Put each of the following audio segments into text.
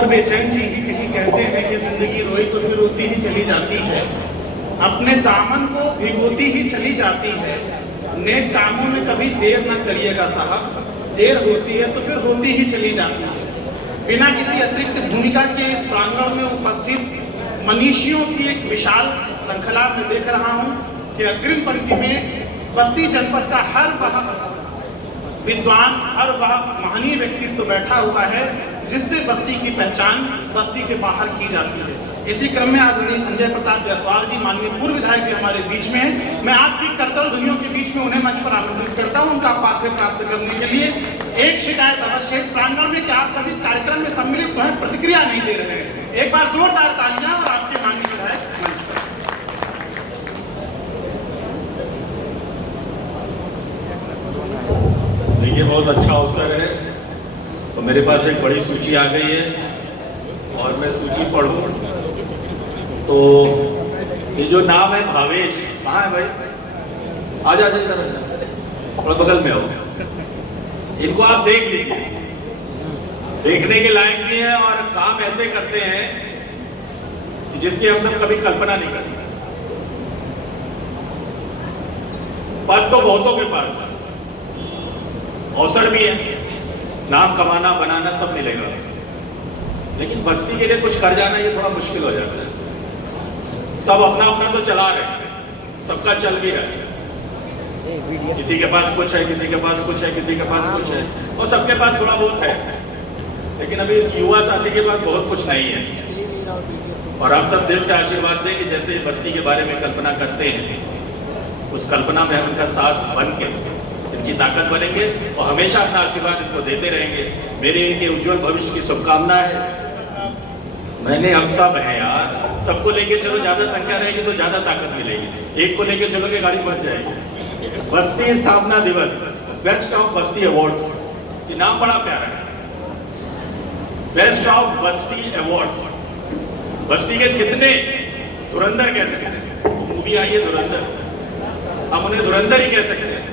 कुंवर बेचैन जी ही कहीं कहते हैं कि जिंदगी रोई तो फिर रोती ही चली जाती है, अपने दामन को भिगोती ही चली जाती है। नेक कामों में कभी देर न करिएगा साहब, देर होती है तो फिर होती ही चली जाती है। बिना किसी अतिरिक्त भूमिका के इस प्रांगण में उपस्थित मनीषियों की एक विशाल श्रृंखला में देख रहा हूं कि अग्रिम पंक्ति में बस्ती जनपद का हर वह विद्वान, हर वह महनीय व्यक्तित्व बैठा हुआ है जिससे बस्ती की पहचान बस्ती के बाहर की जाती है। इसी क्रम में आदरणीय संजय प्रताप जायसवाल जी, माननीय पूर्व विधायक जी हमारे बीच में हैं। मैं आपकी करतल ध्वनियों के बीच में उन्हें मंच पर आमंत्रित करता हूं उनका पाथ्य प्राप्त करने के लिए। एक शिकायत अवश्य है इस प्रांगण में कि आप सभी इस कार्यक्रम में सम्मिलित हैं, प्रतिक्रिया नहीं दे रहे हैं। एक बार जोरदार तालियां और आपके माननीय विधायक मंच पर। देखिए, बहुत अच्छा अवसर है। तो मेरे पास एक बड़ी सूची आ गई है और मैं सूची पढ़ूं तो ये जो नाम है भावेश, कहाँ है भाई? आ जा इधर, थोड़ा बगल में आओ। इनको आप देख लीजिए, देखने के लायक भी है और काम ऐसे करते हैं जिसकी हम सब कभी कल्पना नहीं करते। पद तो बहुतों के पास है, अवसर भी है, नाम कमाना बनाना सब मिलेगा, लेकिन बस्ती के लिए कुछ कर जाना ये थोड़ा मुश्किल हो जाता है। सब अपना अपना तो चला रहे हैं, सबका चल भी रहा है, किसी के पास कुछ है, किसी के पास कुछ है, किसी के पास कुछ है, और सबके पास थोड़ा बहुत है। लेकिन अभी इस युवा साथी के पास बहुत कुछ नहीं है और हम सब दिल से आशीर्वाद दें कि जैसे बस्ती के बारे में कल्पना करते हैं, उस कल्पना में हम उनका साथ बन के इनकी ताकत बनेंगे और हमेशा अपना आशीर्वाद इनको देते रहेंगे। मेरे इनके उज्जवल भविष्य की शुभकामना है। मैंने हम सब हैं यार, सबको लेके चलो, ज्यादा संख्या रहेगी तो ज्यादा ताकत मिलेगी। एक को लेके चलोगे गाड़ी फंस जाएगी। बस्ती स्थापना दिवस, बेस्ट ऑफ बस्ती अवार्ड्स, ये नाम बड़ा प्यारा है, बेस्ट ऑफ बस्ती अवार्ड। बस्ती के जितने धुरंधर कह सकते हैं, मूवी आई है धुरंधर, हम उन्हें धुरंधर ही कह सकते हैं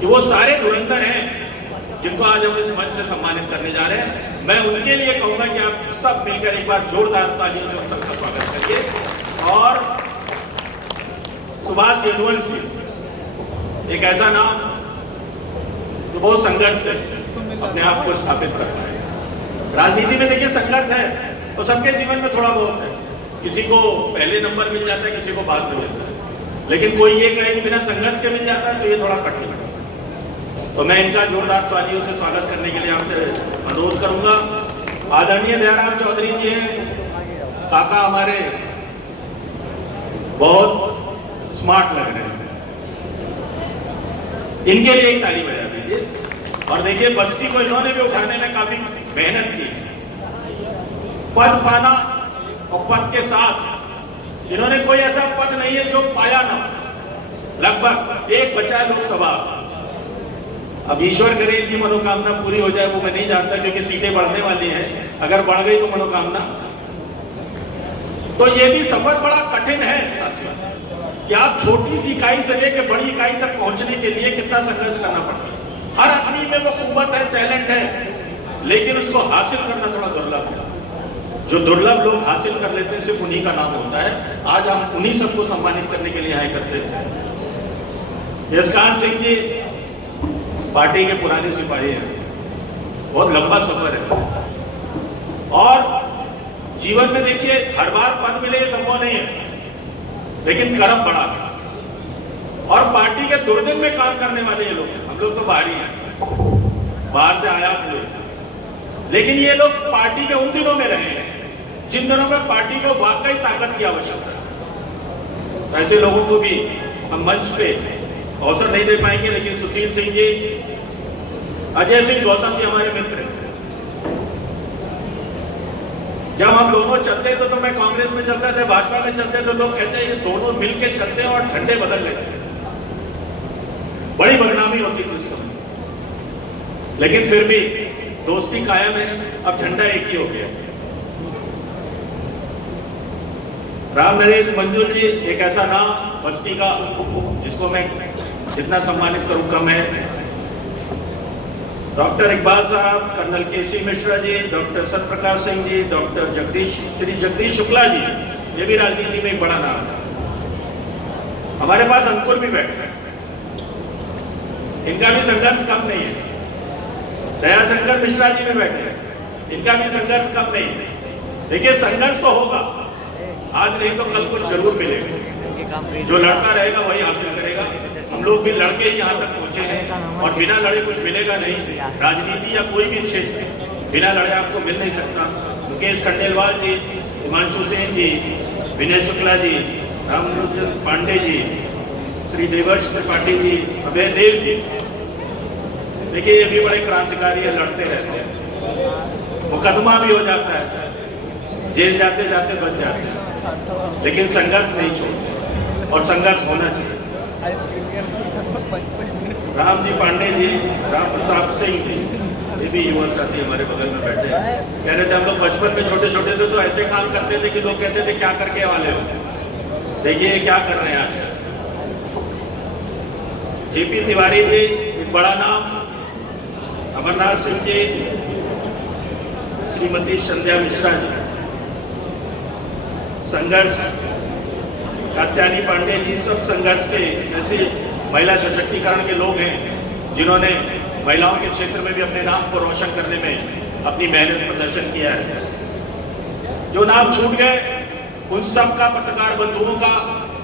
कि वो सारे धुरंधर हैं जिनको आज हम इस मंच से सम्मानित करने जा रहे हैं। मैं उनके लिए कहूंगा कि आप सब मिलकर एक बार जोरदार तालियों से उन सबका स्वागत करिए। और सुभाष यदुवंशी, एक ऐसा नाम जो बहुत संघर्ष से अपने आप को स्थापित कर पाए। राजनीति में देखिए संघर्ष है और सबके जीवन में थोड़ा बहुत है, किसी को पहले नंबर मिल जाता है, किसी को बाद में मिलता है, लेकिन कोई ये कहे कि बिना संघर्ष के मिल जाता है तो ये थोड़ा कठिन है। तो मैं इनका जोरदार तालियों से स्वागत करने के लिए आपसे अनुरोध करूंगा। आदरणीय दयाराम चौधरी जी हैं, काका हमारे बहुत स्मार्ट लग रहे हैं, इनके लिए एक ताली बजा दीजिए। और देखिए, बस्ती को इन्होंने भी उठाने में काफी मेहनत की, पद पाना और पद के साथ इन्होंने कोई ऐसा पद नहीं है जो पाया ना, लगभग एक बचा है लोकसभा। अब ईश्वर करे इनकी मनोकामना पूरी हो जाए, वो मैं नहीं जानता, क्योंकि सीटें बढ़ने वाली हैं। अगर बढ़ गई तो मनोकामना, तो ये भी सफर बड़ा कठिन है साथियों, कि आप छोटी सी इकाई से लेकर बड़ी इकाई तक पहुंचने के लिए कितना संघर्ष करना पड़ता है। हर आदमी में वो कुव्वत है, टैलेंट है, लेकिन उसको हासिल करना थोड़ा दुर्लभ है। जो दुर्लभ लोग हासिल कर लेते हैं सिर्फ उन्हीं का नाम होता है। आज हम उन्हीं सबको सम्मानित करने के लिए आए करते हैं। यशकांत सिंह जी पार्टी के पुराने सिपाही हैं, बहुत लंबा सफर है और जीवन में देखिए हर बार पद मिले ये संभव नहीं है, लेकिन कर्म बड़ा है और पार्टी के दुर्दिन में काम करने वाले ये लोग हैं। हम लोग तो बाहरी हैं, बाहर से आयात हुए, लेकिन ये लोग पार्टी के उन दिनों में रहे हैं जिन दिनों में पार्टी को वाकई ताकत की आवश्यकता है। ऐसे लोगों को भी हम मंच पे अवसर नहीं दे पाएंगे, लेकिन सुशील सिंह जी, अजय सिंह गौतम जी हमारे मित्र हैं। जब हम दोनों चलते थे तो मैं कांग्रेस में चलता था, भाजपा में चलते तो लोग कहते हैं ये दोनों मिलके चलते हैं और झंडे बदल लेते हैं। बड़ी बदनामी होती थी उस समय, लेकिन फिर भी दोस्ती कायम है। अब झंडा एक ही हो गया। राम नरेश मंजूर जी, एक ऐसा नाम बस्ती का जिसको मैं जितना सम्मानित करूं कम है। डॉक्टर इकबाल साहब, कर्नल केसी मिश्रा जी, डॉक्टर सत्यप्रकाश सिंह जी, डॉक्टर श्री जगदीश शुक्ला जी, ये भी राजनीति में एक बड़ा नाम है। हमारे पास अंकुर भी बैठे हैं, इनका भी संघर्ष कम नहीं है। दयाशंकर मिश्रा जी भी बैठे हैं, इनका भी संघर्ष कम नहीं है। देखिए, संघर्ष तो होगा, आज नहीं तो कल कुछ जरूर मिलेगा। जो लड़ता रहेगा वही हासिल करेगा। हम लोग भी लड़के ही यहाँ तक पहुंचे हैं और बिना लड़े कुछ मिलेगा नहीं। राजनीति या कोई भी क्षेत्र बिना लड़े आपको मिल नहीं सकता। मुकेश खंडेलवाल जी, हिमांशु सेन जी, विनय शुक्ला जी, रामलोचन पांडे जी, श्री देवर्ष त्रिपाठी जी, अभय देव जी, देखिए ये भी बड़े क्रांतिकारी है, लड़ते रहते हैं। मुकदमा भी हो जाता है, जेल जाते जाते बच जाते हैं, लेकिन संघर्ष नहीं छोड़ते और संघर्ष होना चाहिए। राम जी पांडे जी, राम प्रताप सिंह जी, ये भी युवा साथी हमारे बगल में बैठे हैं। कह रहे थे हम लोग बचपन में छोटे छोटे थे तो ऐसे काम करते थे कि लोग कहते थे क्या करके वाले हो। देखिए क्या कर रहे हैं आज। जेपी तिवारी जी, एक बड़ा नाम, अमरनाथ सिंह जी, श्रीमती संध्या मिश्रा जी, संघर्ष, कात्यायनी पांडे जी, सब संघर्ष के ऐसे महिला सशक्तिकरण के लोग हैं जिन्होंने महिलाओं के क्षेत्र में भी अपने नाम को रोशन करने में अपनी मेहनत प्रदर्शन किया है। जो नाम छूट गए उन सब का, पत्रकार बंधुओं का,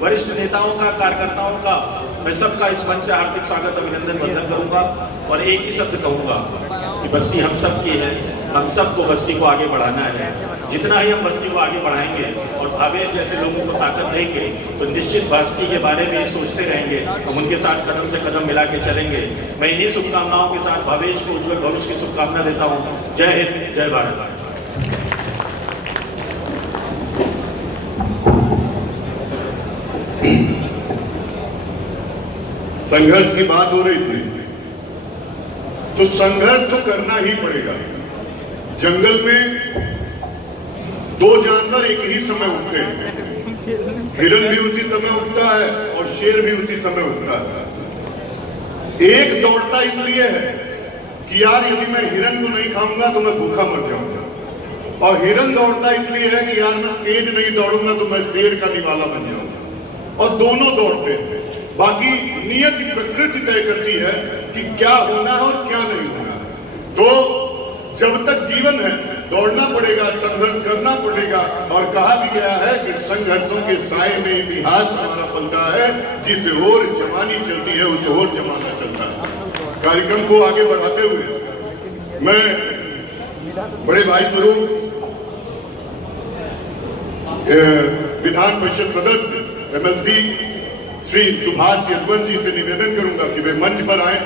वरिष्ठ नेताओं का, कार्यकर्ताओं का मैं सबका इस मंच से हार्दिक स्वागत, अभिनंदन, वंदन करूंगा और एक ही शब्द कहूंगा कि बस्ती हम सब की है। हम सबको बस्ती को आगे बढ़ाना है। जितना ही हम बस्ती को आगे बढ़ाएंगे और भावेश जैसे लोगों को ताकत देंगे तो निश्चित बस्ती के बारे में सोचते रहेंगे, हम उनके साथ कदम से कदम मिला के चलेंगे। मैं इन्हीं शुभकामनाओं के साथ भावेश को उज्जवल भविष्य की शुभकामना देता हूँ। जय हिंद, जय भारत। संघर्ष की बात हो रही थी, तो संघर्ष तो करना ही पड़ेगा। जंगल में दो जानवर एक ही समय उठते हैं, हिरन भी उसी समय उठता है और शेर भी उसी समय उठता है। एक दौड़ता इसलिए है कि यार यदि मैं हिरन को नहीं खाऊंगा तो मैं भूखा मर जाऊंगा, और हिरन दौड़ता इसलिए है कि यार मैं तेज नहीं दौड़ूंगा तो मैं शेर का निवाला बन जाऊंगा। और दोनों दौड़ते हैं, बाकी नियति प्रकृति तय करती है कि क्या होना है और क्या नहीं होना है। तो जब तक जीवन है दौड़ना पड़ेगा, संघर्ष करना पड़ेगा। और कहा भी गया है कि संघर्षों के साए में इतिहास हमारा पलता है, जिस ओर जवानी चलती है उस ओर जमाना चलता है। कार्यक्रम को आगे बढ़ाते हुए मैं बड़े भाई स्वरूप विधान परिषद सदस्य MLC श्री सुभाष यदुवंशी जी से निवेदन करूंगा कि वे मंच पर आए